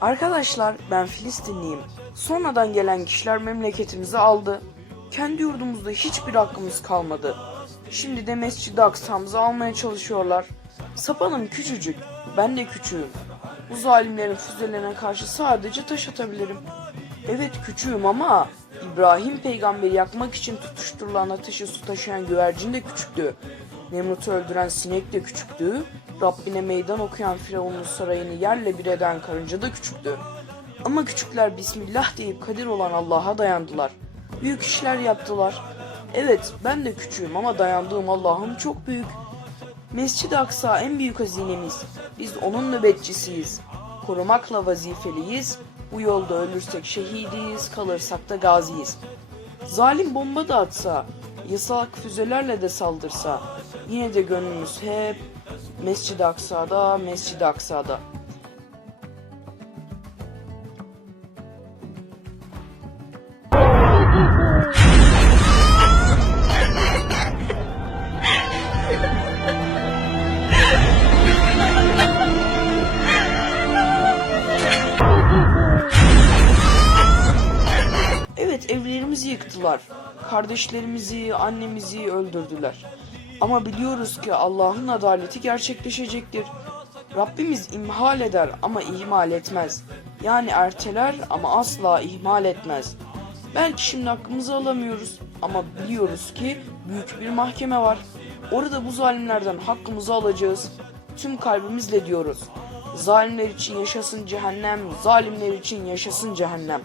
Arkadaşlar ben Filistinliyim. Sonradan gelen kişiler memleketimizi aldı. Kendi yurdumuzda hiçbir hakkımız kalmadı. Şimdi de Mescid-i Aksa'mızı almaya çalışıyorlar. Sapanım küçücük, ben de küçüğüm. Bu zalimlerin füzelerine karşı sadece taş atabilirim. Evet küçüğüm ama İbrahim peygamberi yakmak için tutuşturulan ateşe su taşıyan güvercin de küçüktü. Nemrut'u öldüren sinek de küçüktü. Rabbine meydan okuyan Firavun'un sarayını yerle bir eden karınca da küçüktü. Ama küçükler Bismillah deyip kadir olan Allah'a dayandılar. Büyük işler yaptılar. Evet ben de küçüğüm ama dayandığım Allah'ım çok büyük. Mescid-i Aksa en büyük hazinemiz. Biz onun nöbetçisiyiz. Korumakla vazifeliyiz. Bu yolda ölürsek şehidiyiz, kalırsak da gaziyiz. Zalim bomba da atsa, yasak füzelerle de saldırsa, yine de gönlümüz hep Mescid-i Aksa'da, Mescid-i Aksa'da. Evet evlerimizi yıktılar. Kardeşlerimizi, annemizi öldürdüler. Ama biliyoruz ki Allah'ın adaleti gerçekleşecektir. Rabbimiz imhal eder ama ihmal etmez. Yani erteler ama asla ihmal etmez. Belki şimdi hakkımızı alamıyoruz ama biliyoruz ki büyük bir mahkeme var. Orada bu zalimlerden hakkımızı alacağız. Tüm kalbimizle diyoruz. Zalimler için yaşasın cehennem, zalimler için yaşasın cehennem.